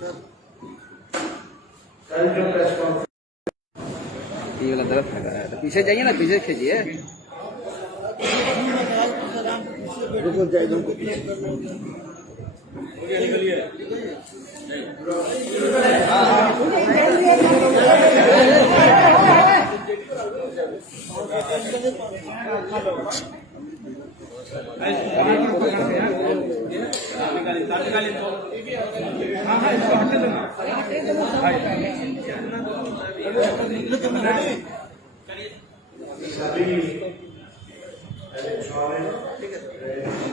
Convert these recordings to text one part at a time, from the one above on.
कल जो press conference ये वाला तरफ लगा है, तो पीछे जाइए ना, पीछे खींचिए। रुको जाए तुमको पीछे सभी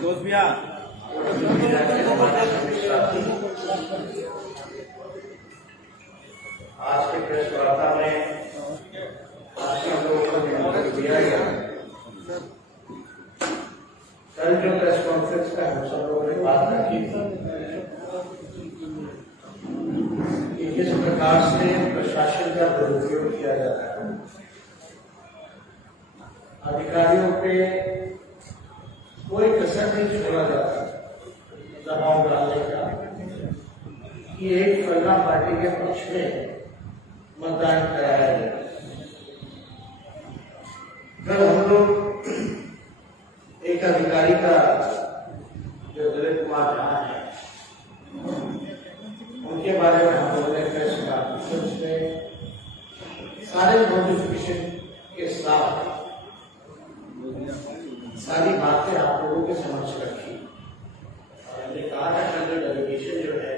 दोस्त भैया आज के प्रेस वार्ता में आज के लोगों को निमंत्रण दिया गया। कल जो प्रेस कॉन्फ्रेंस का हम सब लोगों ने बात रखी थी कि किस प्रकार से प्रशासन का दुरुपयोग किया जाता है, अधिकारियों पे कोई कसर नहीं छोड़ा जाता दबाव डालने का कि एक फलना पार्टी के पक्ष में मतदान कराया गया। कल हम लोग एक अधिकारी का जो दिलीप कुमार झा है उनके बारे में हम लोगों ने प्रेस कॉन्फ्रेंस में सारे नोटिफिकेशन के साथ सारी बातें आप लोगों के समक्ष रखी और हमने कहा था कि जो डेलीगेशन जो है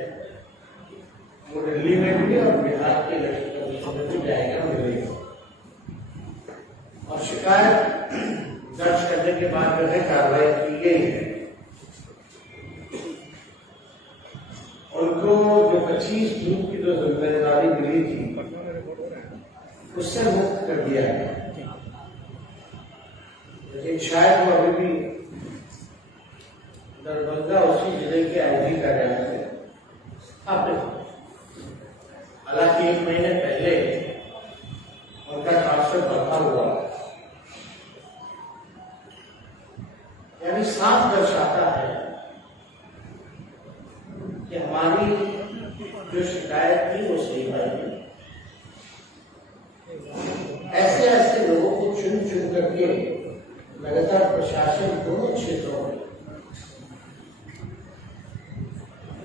वो दिल्ली में भी और बिहार के इलेक्शन कमीशन में भी जाएगा, मिलेगा। और शिकायत दर्ज करने के बाद जो है कार्रवाई की गई है। उनको जो 25 जून की जो जिम्मेदारी मिली थी उससे मुक्त कर दिया गया, लेकिन शायद वो अभी भी दरभंगा उसी जिले के आईजी कार्यालय में स्थापित। हालांकि 1 महीने पहले उनका ट्रांसफर बदला हुआ, यानी साफ दर्शाता है कि हमारी जो शिकायत थी वो सही आई। ऐसे ऐसे लोगों को चुन चुन करके लगातार प्रशासन दोनों क्षेत्रों में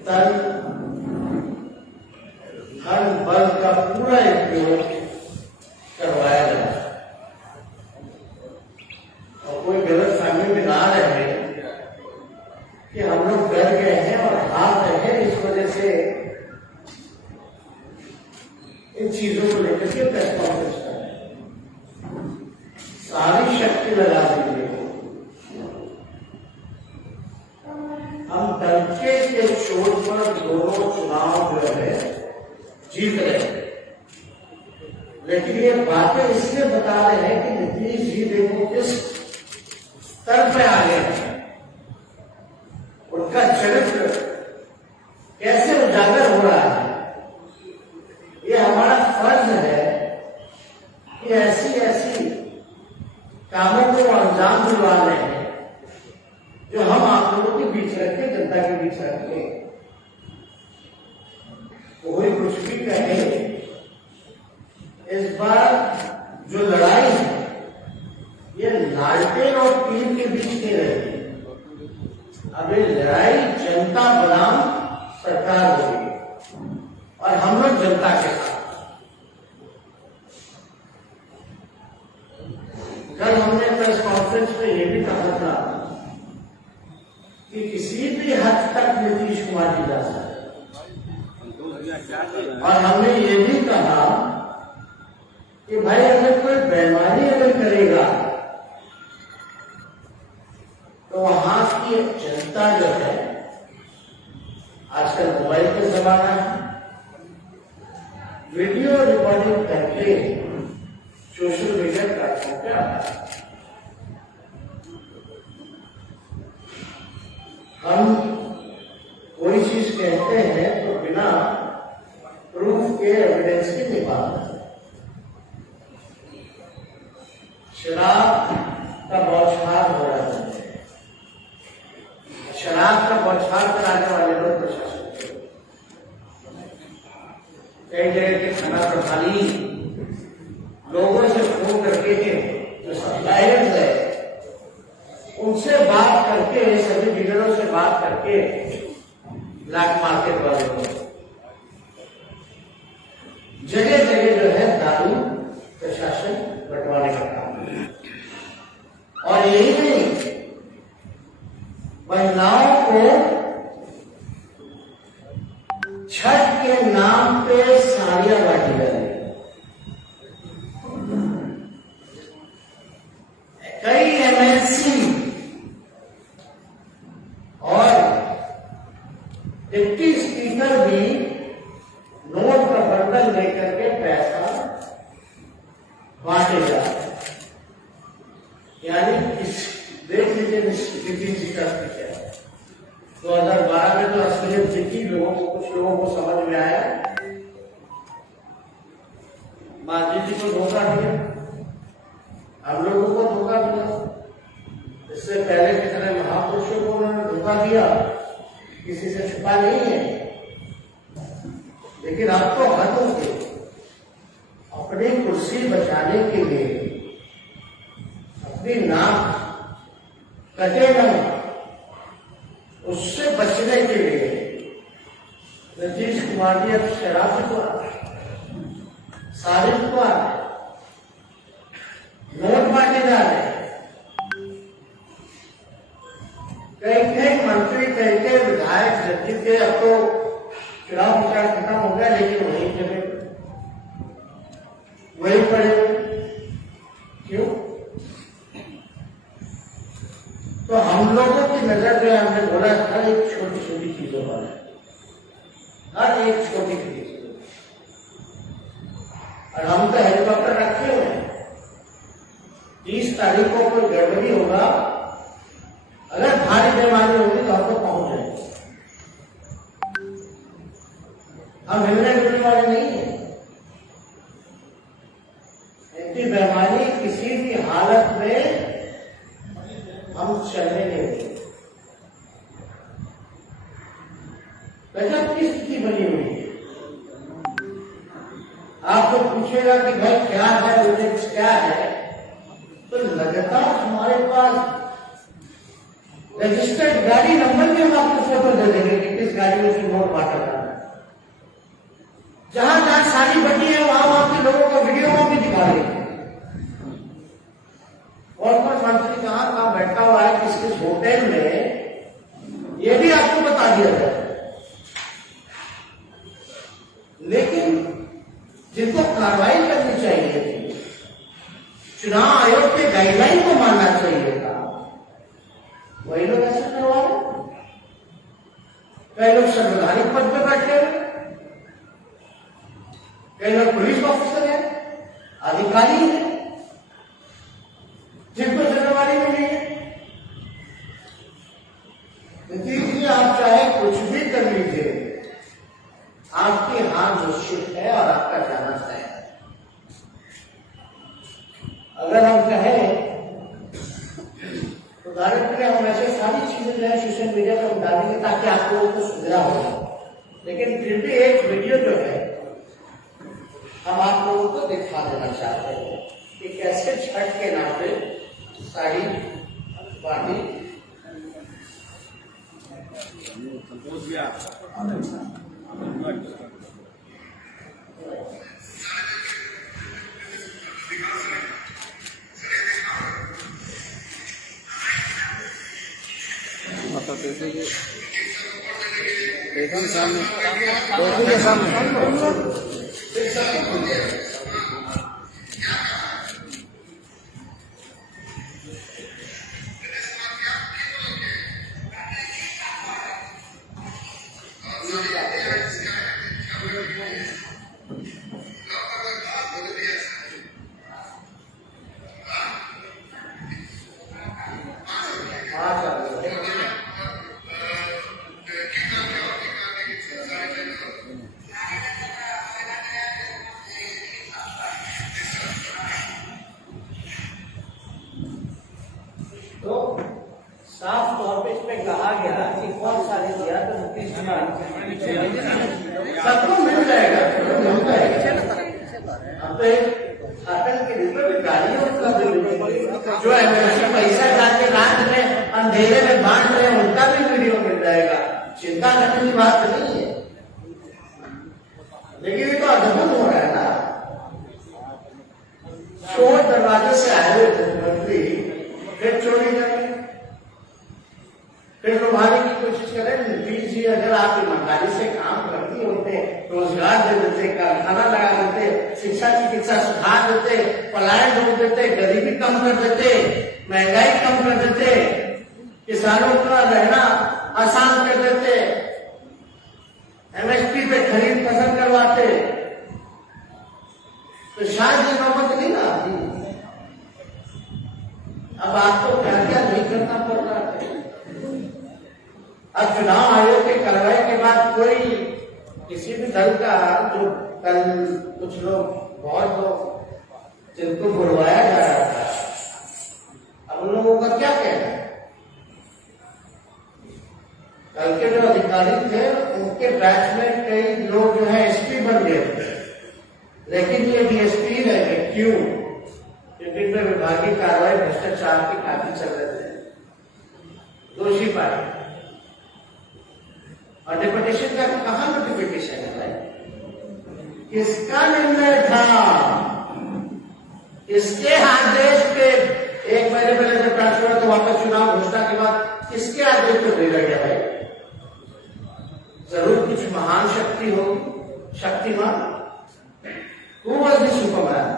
तन धन बल का पूरा उपयोग करवाया जाए और कोई गलत फहमी में ना रहे कि हम लोग डर गए हैं और हार रहे हैं, इस वजह से इन चीजों को लेकर के प्रेस कॉन्फ्रेंस कर रहे हैं। सारी शक्ति लगा दीजिए, हम डंके के चोट पर दोनों चुनाव जो है जीत रहे हैं। लेकिन ये बातें इसलिए बता रहे हैं कि नीतीश जी देखो किस स्तर पे आ गए हैं, उनका चरित्र कैसे उजागर हो रहा है। ये हमारा फर्ज है कि ऐसी ऐसी कामों को अंजाम दिलवा रहे हैं जो हम आप लोगों के बीच रखे, जनता के बीच रखे। कोई कुछ भी कहे, इस बार जो लड़ाई है ये लालटेन और टीम के बीच नहीं रहेगी। अब ये लड़ाई जनता बनाम सरकार होगी और हम लोग जनता के साथ। कल हमने प्रेस कॉन्फ्रेंस में ये भी कहा था कि किसी भी हद तक नीतीश कुमार जी जा सकते, और हमने ये भी कहा कि भाई अगर कोई बेईमानी अगर करेगा तो वहां की जनता जो है, आजकल मोबाइल का जमाना है, वीडियो रिकॉर्डिंग करके सोशल मीडिया प्लेटफॉर्म पे आता है। हम कोई चीज कहते हैं तो बिना प्रूफ के, एविडेंस के नहीं पाते। शराब का बौछार हो रहा है, शराब का बौछार कराने वाले लोग प्रशासन, कई जगह के थाना प्रभारी लोगों से फोन करके के जो सप्लायर्स है उनसे बात करके, सभी डीलरों से बात करके ब्लैक मार्केट वाले को जगह जगह जो है दारू प्रशासन बंटवाने का काम है। और यही नहीं, महिलाओं को छठ के नाम पे साड़ियां बांटी जा रही है। कई एमएलसी और डिप्टी स्पीकर भी नोट का बंडल लेकर के पैसा बांटे जा रहे हैं। यानी इस देख लीजिए नीतीश जी का क्या है। 2012 में तो असलियत दिखी लोगों को, कुछ लोगों को समझ में आया, मांझी जी को धोखा दिया, हम लोगों को धोखा दिया, इससे पहले कितने महापुरुषों को उन्होंने धोखा दिया, किसी से छुपा नहीं है। लेकिन अब तो हद हो गई, अपनी कुर्सी बचाने के लिए, अपनी नाक कटे न उससे बचने के लिए नीतीश कुमार जी अब शराब को साजिश को आ रहे, नोट बांटे जा रहे, कई मंत्री, कई विधायक जबकि थे, अब तो चुनाव प्रचार खत्म हो गया, लेकिन वही जगह वही पड़े। क्यों? तो हम लोगों की नजर में हमने बोला हर एक छोटी छोटी चीजों पर, हर एक छोटी चीज, और हम तो हेलीकॉप्टर रखे हुए हैं। 30 तारीख को कोई गड़बड़ी होगा, अगर भारी बेमारी होगी तो हम तो पहुंच जाएंगे। हम हिलने डुलने वाले नहीं है। इनकी बेमारी किसी भी हालत में हम चलने नहीं देंगे। गजब की स्थिति बनी हुई है। आपको पूछेगा कि भाई क्या है, प्रोजेक्ट क्या है, तो लगातार हमारे पास रजिस्टर्ड गाड़ी नंबर भी हम आपको फोटो दे देंगे कि किस गाड़ी में से नोट बांटा जा रहा है। जहां जहां सारी बटी है वहां वहां के लोगों को वीडियो में भी दिखा देंगे। कौन मंत्री कहां बैठा हुआ है, किस किस होटल में, ये भी आपको बता दिया जाए। लेकिन जिनको कार्रवाई करनी चाहिए थी, चुनाव आयोग के गाइडलाइन को मानना चाहिए था, वही लोग ऐसा करवा रहे। कई लोग संवैधानिक पद पर बैठे हुए, कई लोग पुलिस ऑफिसर है, अधिकारी है, जिनको जिम्मेवारी मिली है। नीतीश जी, आप चाहे कुछ भी कर लीजिए, आपकी हार निश्चित है और आपका जाना तय है। अगर हम कहें तो उदाहरण के लिए हम ऐसे सारी चीजें जो है सोशल मीडिया पर डालेंगे ताकि आप लोगों को सुविधा हो, लेकिन फिर भी एक वीडियो जो है हम आप लोगों को दिखा देना चाहते हैं कि कैसे छठ के नाम पे साड़ी बांटी। मतलब देखो सामने, देखो सामने हम तो एक आतंक के रूप में गाड़ियों का भी जो एमएलसी पैसा डालकर रात में अंधेरे में बांट रहे हैं उनका भी वीडियो मिल जाएगा। चिंता करने की बात नहीं है, लेकिन ये तो अद्भुत हो रहा है ना। चोर दरवाजे से आए हुए मुख्यमंत्री फिर चोरी करें, फिर लुभाने की कोशिश करें। नीतीश जी अगर आप ईमानदारी से काम करती होते, रोजगार दे देते, कारखाना लगा देते, शिक्षा चिकित्सा सुधार देते, पलायन रोक देते, गरीबी कम कर देते, महंगाई कम कर देते, किसानों का रहना आसान कर देते, एमएसपी पे खरीद पसंद करवाते, तो शायद ये नौबत नहीं ना आती। अब आपको क्या क्या नहीं करना पड़ रहा है। अब चुनाव आयोग की कार्रवाई के बाद कोई किसी भी दल का जो कल कुछ लोग बहुत लोग जिनको बुलवाया जा रहा था, अब उन लोगों का क्या कहना है। कल के जो अधिकारी थे उनके बैच में कई लोग जो है एसपी बन गए थे, लेकिन ये डीएसपी रह गए। क्यों? क्योंकि इनमें विभागीय कार्रवाई भ्रष्टाचार की काफी चल रहे थे, दोषी पाए। और डिप्यूटेशन का कहां नोटिफिकेशन है भाई? किसका निर्णय था? इसके आदेश पे एक महीने पहले जब ट्रांसफर हुआ तो वापस चुनाव घोषणा के बाद किसके आदेश पे भेजा गया भाई? जरूर कुछ महान शक्ति हो, Shaktimaan. Who was the Superman?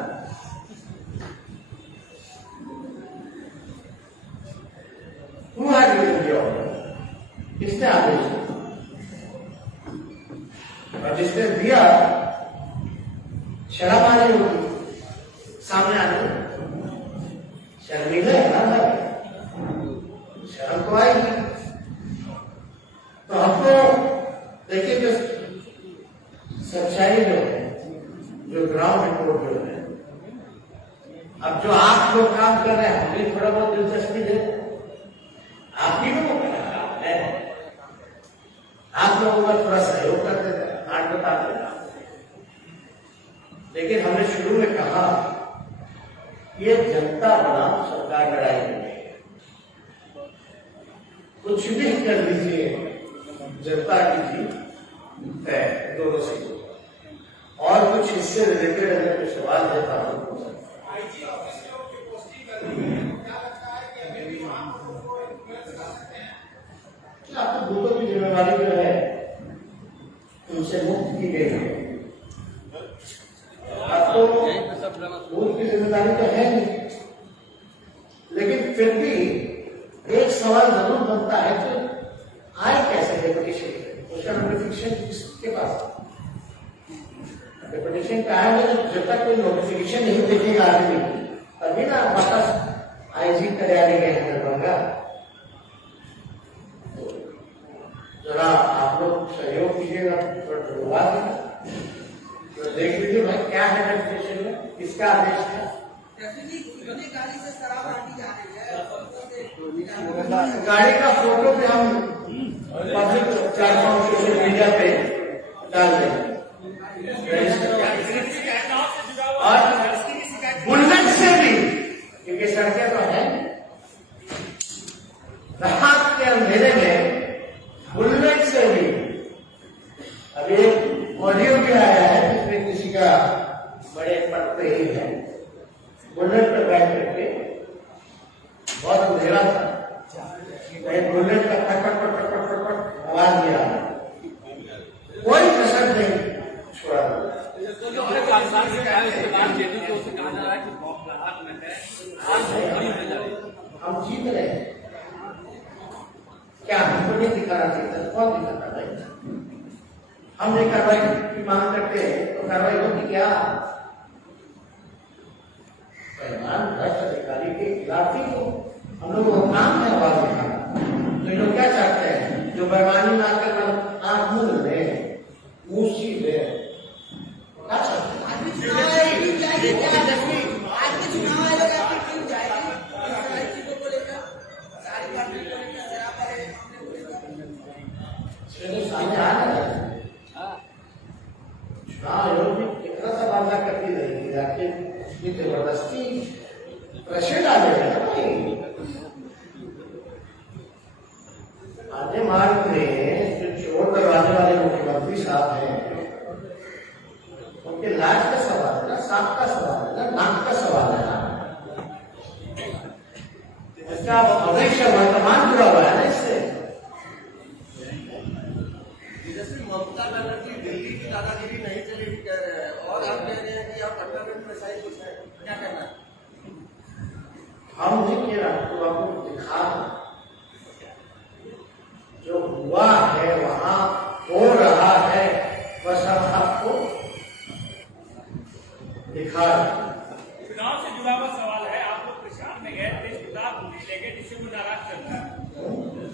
Who had given the order? किसने आदेश दिया? और जिसने दिया शर्म आ रही होगी सामने आने में। शर्मीले है ना भाई, शर्म तो आएगी। तो हमको देखिए जो सच्चाई जो है, जो ग्राउंड रिपोर्ट जो है, अब जो आप लोग काम कर रहे हैं हमें थोड़ा बहुत दिलचस्पी दे, आप ही लोगों का काम है, आप लोगों का थोड़ा सहयोग कर देते, आठ बता देना। लेकिन हमने शुरू में कहा ये जनता बनाम सरकार लड़ाई है, कुछ भी कर लीजिए जनता की जीत है दोनों से। और कुछ इससे रिलेटेड अगर कोई सवाल देता हूं, क्या आपको दूतों की जिम्मेदारी जो है उनसे मुक्त की गई है? आपको दूत की जिम्मेदारी तो है नहीं, लेकिन फिर भी एक सवाल जरूर बनता है कि आए कैसे डेपुटेशन? उसका नोटिफिकेशन किसके पास? डेपुटेशन का आएगा जब तक कोई नोटिफिकेशन नहीं देखेगा आदमी, तभी ना वापस आईजी कार्यालय के अंदर होगा। जरा आप लोग सहयोग कीजिएगा, थोड़ा तो देख लीजिए भाई क्या है नोटिफिकेशन में, किसका आदेश है। गाड़ी का फोटो भी हम पब्लिक प्लेटफॉर्म सोशल मीडिया पे डाल देंगे। और बुलेट से भी, क्योंकि सड़कें तो है, रात के अंधेरे में बुलेट से भी। अब एक ऑडियो भी आया है जिसमें किसी का बड़े पट पे ही है, बुलेट पर बैठ करके, बहुत अंधेरा था, बुलेट का फटफट फटफट फटफट आवाज दिया, कोई कसर नहीं छोड़ा। हम जीत रहे हैं, क्या हमको नहीं दिखाना चाहिए? कौन दिखाता भाई? हम नहीं कार्रवाई की मांग करते हैं तो कार्रवाई होगी क्या? भ्रष्ट अधिकारी के खिलाफ ही तो हम लोग को काम है आवाज दिखाना। तो ये लोग क्या चाहते हैं? जो बेईमानी ना कर आंख मूंद ले, मुंह सील ले, क्या चाहते हैं? सामने आ रहा है चुनाव आयोग में कितना सा वादा करती रहेगी, आखिर ये जबरदस्ती प्रेशर डालेगा ना भाई। आधे मार्ग में जो चोर दरवाजे वाले मुख्यमंत्री साहब हैं, उनके लाज का सवाल है ना, सांप का सवाल है ना, नाक का सवाल है ना। इसका अपेक्षा वर्तमान जुड़ा हुआ है ना इससे। जैसे ममता बनर्जी दिल्ली की दादागिरी नहीं चलेगी कह रहे हैं, और आप कह रहे हैं कि आप पटना में ऐसा ही कुछ है, क्या कहना है? हम नहीं कह रहा, तो आपको दिखा जो हुआ है वहां हो रहा है, बस हम आपको दिखा रहे हैं। चुनाव से जुड़ा हुआ सवाल है। आप लोग प्रचार में गए, तेज किताब नहीं लेके, जिससे वो नाराज चल रहा है।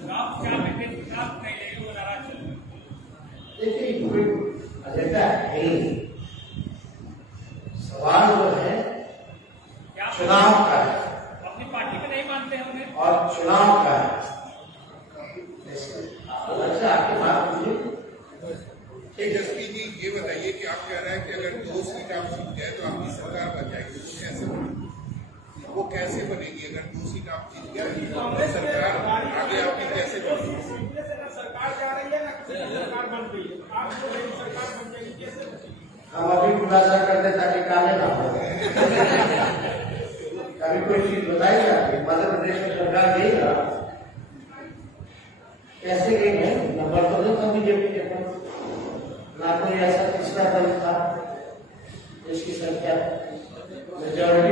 चुनाव प्रचार में तेज किताब नहीं लेके वो नाराज चल रहा है। देखिए कोई एजेंडा है नहीं, सवाल जो है क्या आप चुनाव का है अपनी पार्टी में नहीं मानते हैं उन्हें? और चुनाव का है। अच्छा आपकी बात पूछिए। तेजस्वी जी ये बताइए कि आप कह रहे हैं कि अगर 2 सीट आप जीत गए तो आपकी सरकार बन जाएगी, तो कैसे बनेगी? वो कैसे बनेगी अगर 2 सीट आप जीत गए तो सरकार आगे आपकी कैसे बनेगी? सरकार जा रही है ना, सरकार बन गई है, आपको सरकार बन जाएगी, कैसे बनेगी? हम अभी खुलासा कर दे ताकि काले ना हो। कभी कोई चीज बताई जाती है, मध्य प्रदेश में सरकार गई ना, कैसे गई है? नंबर तो नहीं था बीजेपी के पास, ना कोई ऐसा तीसरा दल था जिसकी संख्या मेजॉरिटी